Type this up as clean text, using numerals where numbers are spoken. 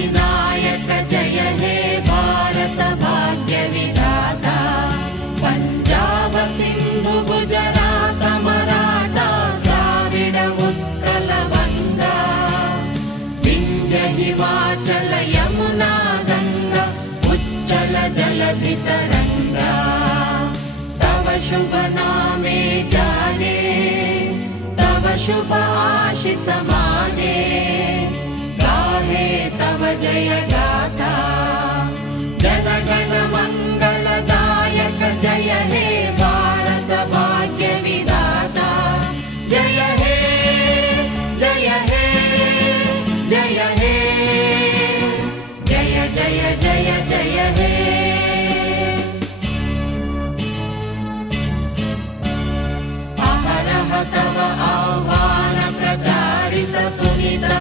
विनायक जय हे भारत भाग्य विधाता पंजाब सिंधु गुजरात मराठा द्राविड उत्कल बंगा विंध्य हिमाचल यमुना गंगा उच्चल जलधि तरंगा तव शुभ नामे जागे तव शुभ आशीष मागे गाहे तव जय